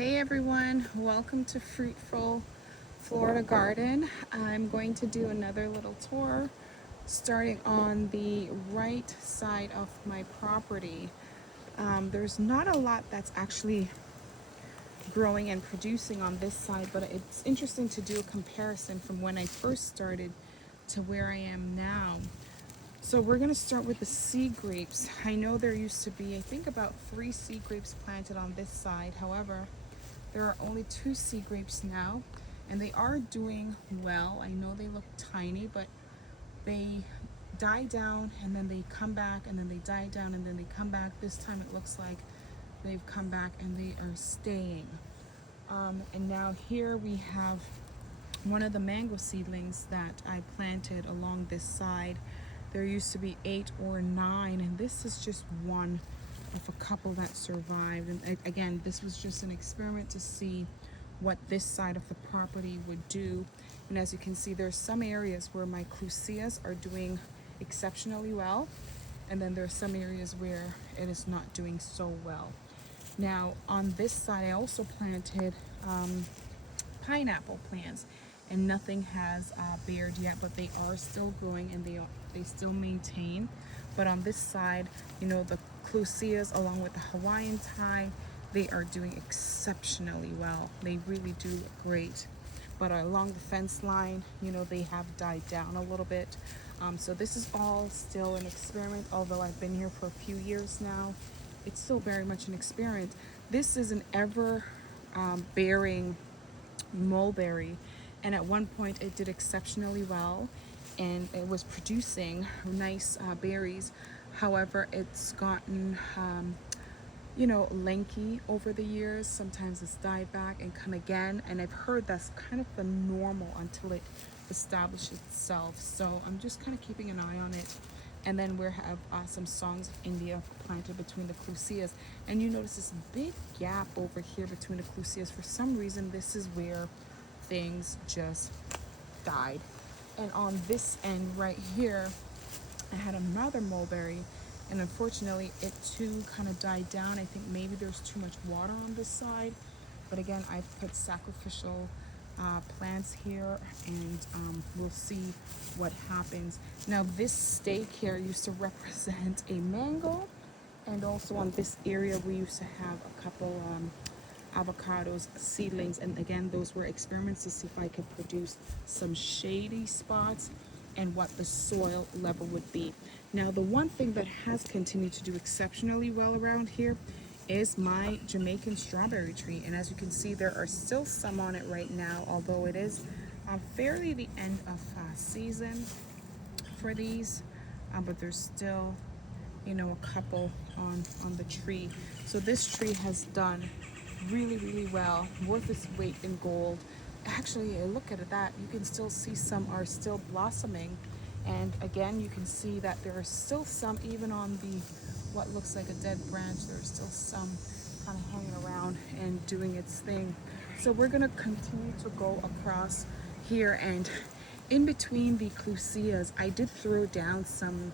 Hey everyone, welcome to Fruitful Florida Garden. I'm going to do another little tour starting on the right side of my property. There's not a lot that's actually growing and producing on this side, but it's interesting to do a comparison from when I first started to where I am now. So we're gonna start with the sea grapes. I know there used to be, I think, about 3 sea grapes planted on this side. However, there are only 2 sea grapes now, and they are doing well. I know they look tiny, but they die down and then they come back, and then they die down and then they come back. This time it looks like they've come back and they are staying. And now here we have one of the mango seedlings that I planted along this side. There used to be 8 or 9, and this is just one of a couple that survived. And again, this was just an experiment to see what this side of the property would do. And as you can see, there's some areas where my clusias are doing exceptionally well, and then there are some areas where it is not doing so well. Now on this side I also planted pineapple plants, and nothing has bared yet, but they are still growing and they still maintain. But on this side, you know, the clusias along with the Hawaiian Thai, they are doing exceptionally well. They really do look great. But along the fence line, you know, they have died down a little bit. So this is all still an experiment. Although I've been here for a few years now, it's still very much an experiment. This is an ever bearing mulberry, and at one point it did exceptionally well and it was producing nice berries. However, it's gotten you know, lanky over the years. Sometimes it's died back and come again, and I've heard that's kind of the normal until it establishes itself. So I'm just kind of keeping an eye on it. And then we have some songs of India planted between the clusias, and you notice this big gap over here between the clusias. For some reason, this is where things just died. And on this end right here, I had another mulberry, and unfortunately it too kind of died down. I think maybe there's too much water on this side, but again, I've put sacrificial plants here, and we'll see what happens. Now this stake here used to represent a mango, and also on this area we used to have a couple avocados seedlings, and again, those were experiments to see if I could produce some shady spots and what the soil level would be. Now the one thing that has continued to do exceptionally well around here is my Jamaican strawberry tree, and as you can see, there are still some on it right now, although it is fairly the end of season for these, but there's still, you know, a couple on the tree. So this tree has done really well, worth its weight in gold. Actually, look at that, you can still see some are still blossoming, and again you can see that there are still some even on the what looks like a dead branch. There's still some kind of hanging around and doing its thing. So we're gonna continue to go across here, and in between the clusias I did throw down some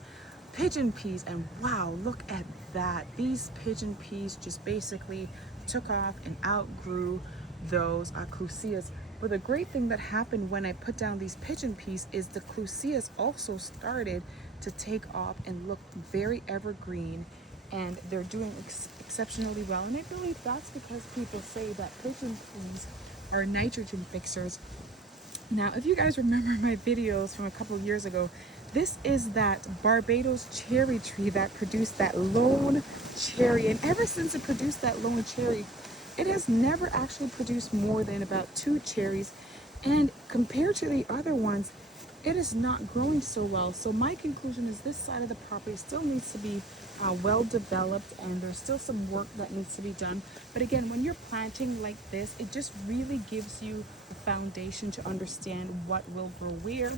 pigeon peas, and wow, look at that. These pigeon peas just basically took off and outgrew those clusias. But the great thing that happened when I put down these pigeon peas is the clusias also started to take off and look very evergreen, and they're doing exceptionally well. And I believe that's because people say that pigeon peas are nitrogen fixers. Now, if you guys remember my videos from a couple years ago, this is that Barbados cherry tree that produced that lone cherry, and ever since it produced that lone cherry, it has never actually produced more than about 2 cherries, and compared to the other ones, it is not growing so well. So my conclusion is this side of the property still needs to be well developed, and there's still some work that needs to be done. But again, when you're planting like this, it just really gives you a foundation to understand what will grow where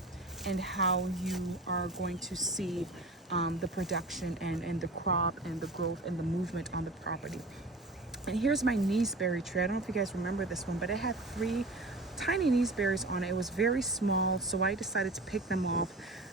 and how you are going to see the production and the crop and the growth and the movement on the property. And here's my gooseberry tree. I don't know if you guys remember this one, but it had 3 tiny gooseberries on it. It was very small, so I decided to pick them off.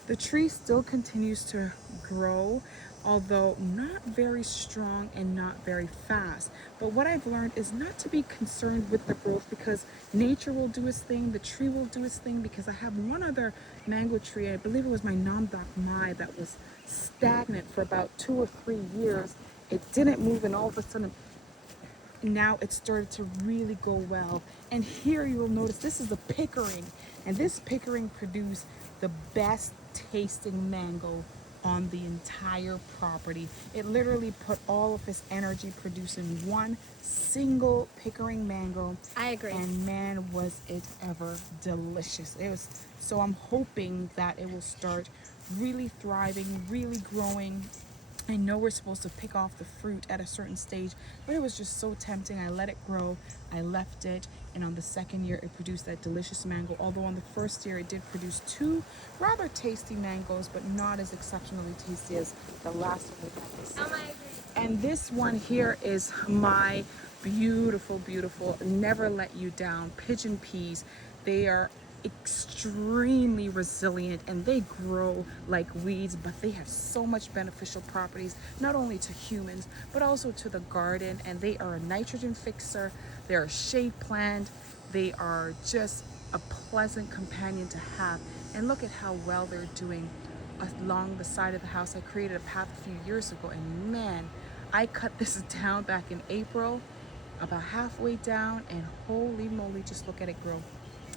The tree still continues to grow, although not very strong and not very fast. But what I've learned is not to be concerned with the growth, because nature will do its thing, the tree will do its thing. Because I have one other mango tree, I believe it was my Nam Dak Mai, that was stagnant for about 2 or 3 years. It didn't move, and all of a sudden now it started to really go well. And here you will notice this is the pickering, and this pickering produced the best tasting mango on the entire property. It literally put all of its energy producing one single pickering mango. I agree. And man, was it ever delicious. It was, so I'm hoping that it will start really thriving, really growing. I know we're supposed to pick off the fruit at a certain stage, but it was just so tempting. I let it grow, I left it, and on the second year it produced that delicious mango. Although on the first year it did produce two rather tasty mangoes, but not as exceptionally tasty as the last one we had this year. And this one here is my beautiful, beautiful, never let you down pigeon peas. They are extremely resilient and they grow like weeds, but they have so much beneficial properties, not only to humans but also to the garden. And they are a nitrogen fixer, they're a shade plant, they are just a pleasant companion to have. And look at how well they're doing along the side of the house. I created a path a few years ago, and man, I cut this down back in April, about halfway down, and holy moly, just look at it grow.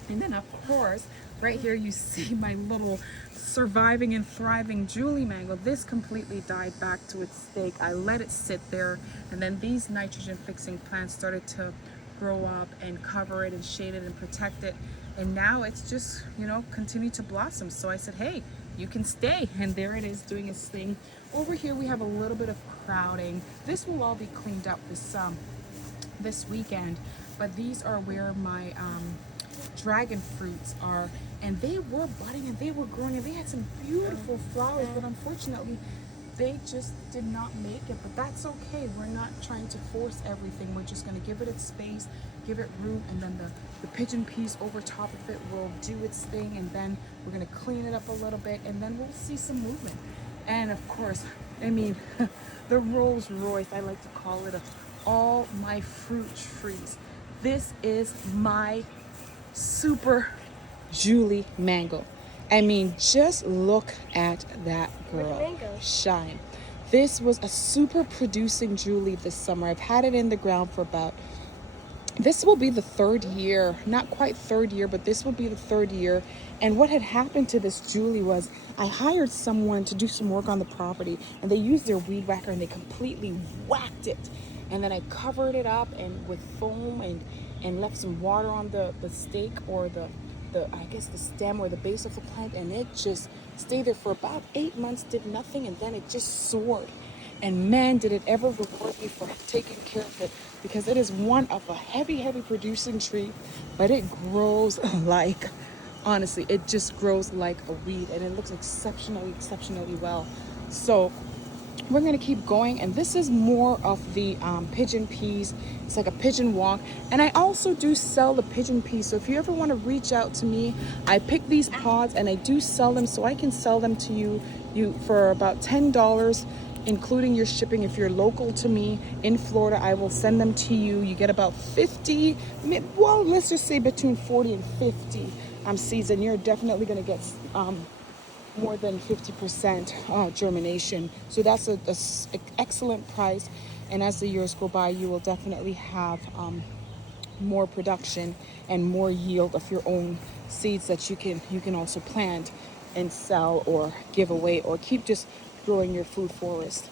And then of course, right here you see my little surviving and thriving Julie mango. This completely died back to its stake. I let it sit there, and then these nitrogen fixing plants started to grow up and cover it and shade it and protect it. And now it's just, you know, continue to blossom. So I said, hey, you can stay. And there it is doing its thing. Over here we have a little bit of crowding. This will all be cleaned up this weekend. But these are where my dragon fruits are, and they were budding and they were growing and they had some beautiful flowers, but unfortunately they just did not make it. But that's okay, we're not trying to force everything. We're just going to give it its space, give it room, and then the pigeon peas over top of it will do its thing, and then we're going to clean it up a little bit, and then we'll see some movement. And of course, I mean, the Rolls Royce, I like to call it, all my fruit trees. This is my super Julie mango. I mean, just look at that girl shine. This was a super producing Julie this summer. I've had it in the ground for about, this will be the third year, not quite third year, but this will be the third year. And what had happened to this Julie was I hired someone to do some work on the property, and they used their weed whacker and they completely whacked it. And then I covered it up and with foam and left some water on the stake, or the I guess the stem or the base of the plant, and it just stayed there for about 8 months, did nothing, and then it just soared. And man, did it ever reward me for taking care of it, because it is one of a heavy producing tree, but it grows like, honestly, it just grows like a weed, and it looks exceptionally well. So we're going to keep going, and this is more of the pigeon peas. It's like a pigeon walk, and I also do sell the pigeon peas. So if you ever want to reach out to me, I pick these pods and I do sell them, so I can sell them to you for about $10, including your shipping. If you're local to me in Florida, I will send them to you. You get about 50, well, let's just say between 40 and 50 seeds, and you're definitely going to get more than 50% germination. So that's an excellent price. And as the years go by, you will definitely have more production and more yield of your own seeds that you can also plant and sell or give away, or keep just growing your food forest.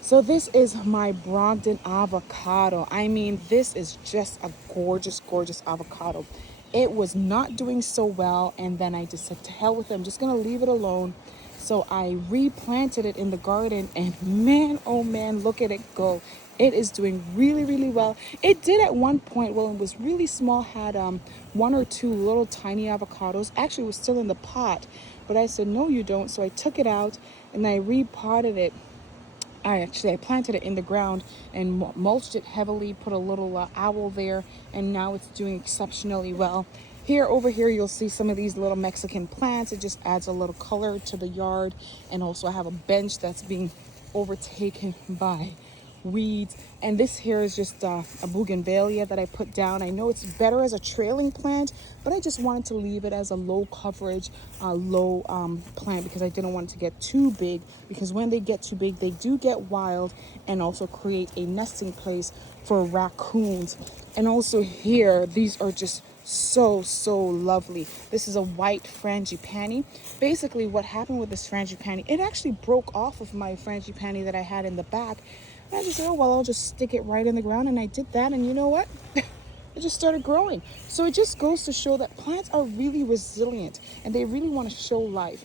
So this is my Brogdon avocado. I mean, this is just a gorgeous avocado. It was not doing so well, and then I just said, to hell with it, I'm just gonna leave it alone. So I replanted it in the garden, and man, oh man, look at it go. It is doing really well. It did at one point, well, it was really small, had 1 or 2 little tiny avocados. Actually, it was still in the pot, but I said, no, you don't. So I took it out and I repotted it. I planted it in the ground and mulched it heavily, put a little owl there, and now it's doing exceptionally well. Over here, you'll see some of these little Mexican plants. It just adds a little color to the yard. And also I have a bench that's being overtaken by weeds. And this here is just a bougainvillea that I put down. I know it's better as a trailing plant, but I just wanted to leave it as a low coverage, low plant, because I didn't want it to get too big, because when they get too big, they do get wild and also create a nesting place for raccoons. And also here, these are just so lovely. This is a white frangipani. Basically what happened with this frangipani, it actually broke off of my frangipani that I had in the back. And I just said, oh well, I'll just stick it right in the ground. And I did that, and you know what? It just started growing. So it just goes to show that plants are really resilient and they really want to show life.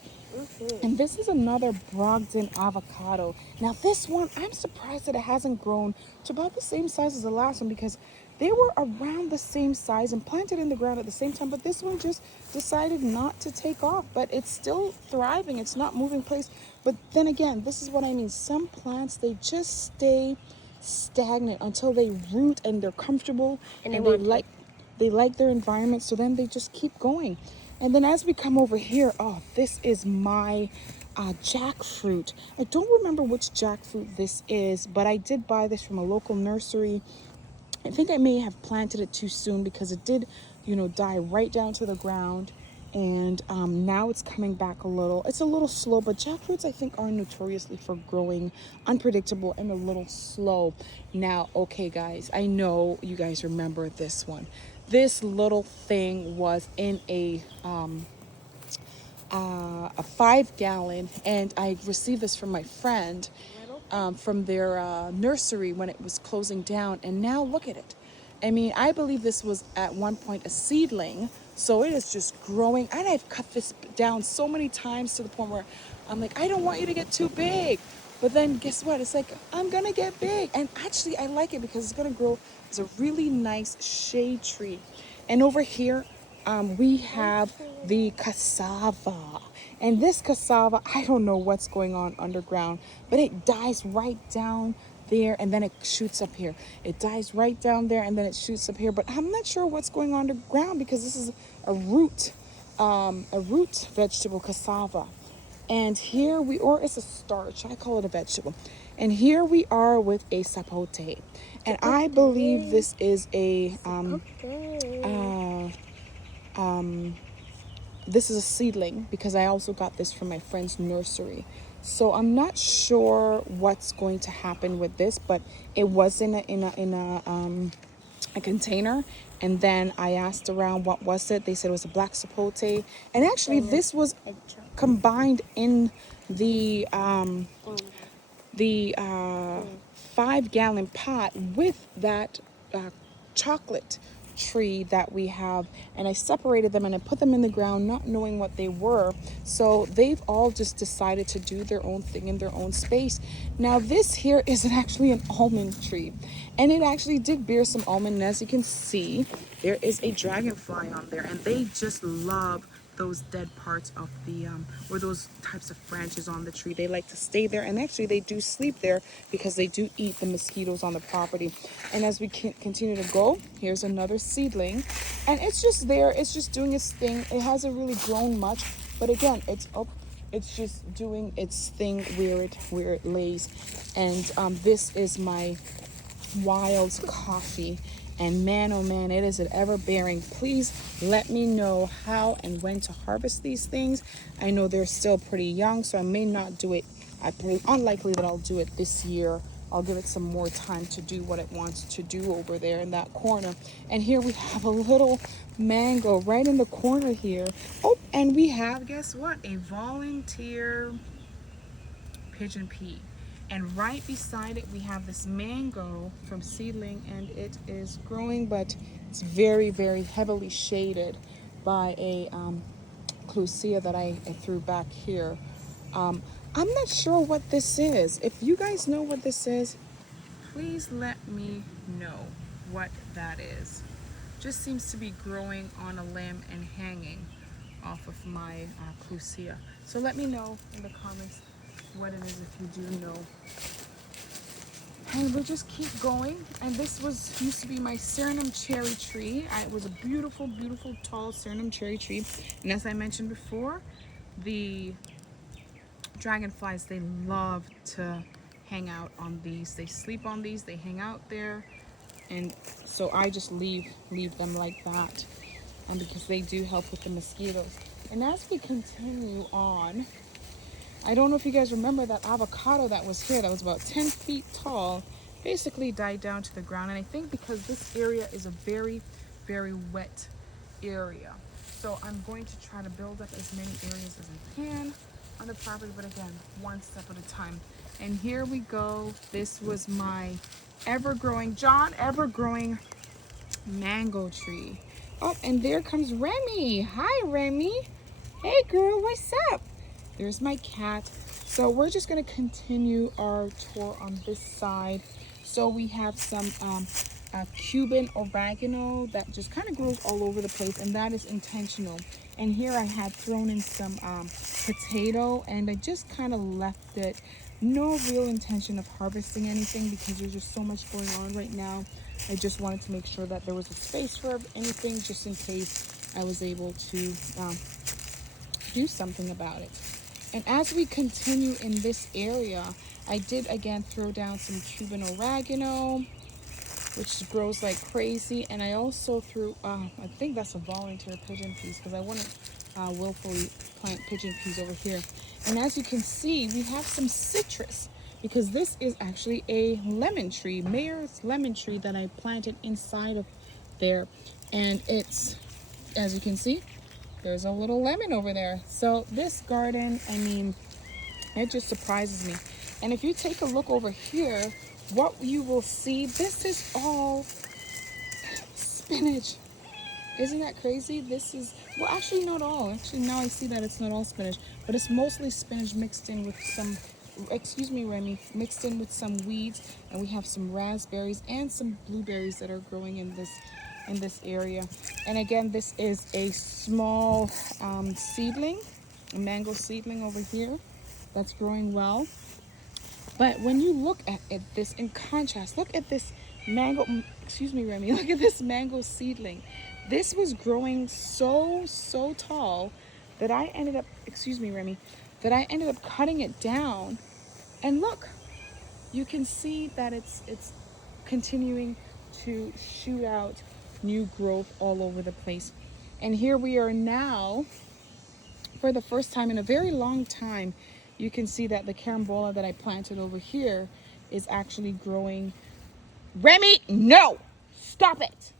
And this is another Brogdon avocado. Now this one, I'm surprised that it hasn't grown to about the same size as the last one, because they were around the same size and planted in the ground at the same time. But this one just decided not to take off, but it's still thriving. It's not moving place. But then again, this is what I mean. Some plants, they just stay stagnant until they root and they're comfortable and they like their environment. So then they just keep going. And then as we come over here, oh, this is my jackfruit. I don't remember which jackfruit this is, but I did buy this from a local nursery. I think I may have planted it too soon, because it did, die right down to the ground. And now it's coming back a little. It's a little slow, but jackfruits, I think, are notoriously for growing unpredictable and a little slow. Now, okay, guys, I know you guys remember this one. This little thing was in a 5-gallon, and I received this from my friend from their nursery when it was closing down. And now look at it. I mean, I believe this was at one point a seedling, so it is just growing. And I've cut this down so many times to the point where I'm like, I don't want you to get too big. But then guess what? It's like, I'm gonna get big. And actually I like it because it's gonna grow as a really nice shade tree. And over here, we have the cassava. And this cassava, I don't know what's going on underground, but it dies right down there and then it shoots up here. It dies right down there and then it shoots up here. But I'm not sure what's going on underground, because this is a root vegetable, cassava. And here we, or it's a starch, I call it a vegetable. And here we are with a sapote. And I believe this is a this is a seedling, because I also got this from my friend's nursery. So I'm not sure what's going to happen with this, but it was in a container. And then I asked around, what was it? They said it was a black sapote. And actually this was combined in the 5-gallon pot with that chocolate tree that we have. And I separated them and I put them in the ground, not knowing what they were. So they've all just decided to do their own thing in their own space. Now this here is actually an almond tree, and it actually did bear some almond. And as you can see, there is a dragonfly on there, and they just love those dead parts of the or those types of branches on the tree. They like to stay there, and actually they do sleep there because they do eat the mosquitoes on the property. And as we continue to go, here's another seedling, and it's just there, it's just doing its thing. It hasn't really grown much, but again, it's just doing its thing where it lays. And this is my wild coffee. And man, oh man, it is it ever bearing. Please let me know how and when to harvest these things. I know they're still pretty young, so I may not do it. Unlikely that I'll do it this year. I'll give it some more time to do what it wants to do over there in that corner. And here we have a little mango right in the corner here. Oh, and we have, guess what? A volunteer pigeon pea. And right beside it, we have this mango from seedling, and it is growing, but it's very, very heavily shaded by a clusia that I threw back here. I'm not sure what this is. If you guys know what this is, please let me know what that is. Just seems to be growing on a limb and hanging off of my clusia. So let me know in the comments what it is if you do know. And we'll just keep going. And this used to be my Suriname cherry tree. It was a beautiful, beautiful, tall Suriname cherry tree. And as I mentioned before, the dragonflies, they love to hang out on these. They sleep on these, they hang out there. And so I just leave them like that. And because they do help with the mosquitoes. And as we continue on, I don't know if you guys remember that avocado that was here that was about 10 feet tall, basically died down to the ground. And I think because this area is a very, very wet area. So I'm going to try to build up as many areas as I can on the property, but again, one step at a time. And here we go. This was my ever-growing mango tree. Oh, and there comes Remy. Hi, Remy. Hey, girl, what's up? There's my cat. So we're just gonna continue our tour on this side. So we have some Cuban oregano that just kind of grows all over the place, and that is intentional. And here I had thrown in some potato, and I just kind of left it. No real intention of harvesting anything because there's just so much going on right now. I just wanted to make sure that there was a space for anything just in case I was able to do something about it. And as we continue in this area, I did again throw down some Cuban oregano, which grows like crazy. And I also threw, I think that's a volunteer pigeon peas because I wouldn't willfully plant pigeon peas over here. And as you can see, we have some citrus because this is actually a lemon tree, Mayor's lemon tree that I planted inside of there. And it's, as you can see, there's a little lemon over there. So this garden, I mean, it just surprises me. And if you take a look over here, what you will see, this is all spinach. Isn't that crazy? This is, well, actually not all. Actually, now I see that it's not all spinach, but it's mostly spinach mixed in with some, excuse me, Remy, mixed in with some weeds. And we have some raspberries and some blueberries that are growing in this area. And again, this is a small seedling, a mango seedling over here that's growing well. But when you look at this in contrast, look at this mango, excuse me, Remy, look at this mango seedling. This was growing so tall that I ended up, excuse me, Remy, that I ended up cutting it down. And look, you can see that it's continuing to shoot out new growth all over the place. And here we are now, for the first time in a very long time, you can see that the carambola that I planted over here is actually growing. Remy, no! Stop it!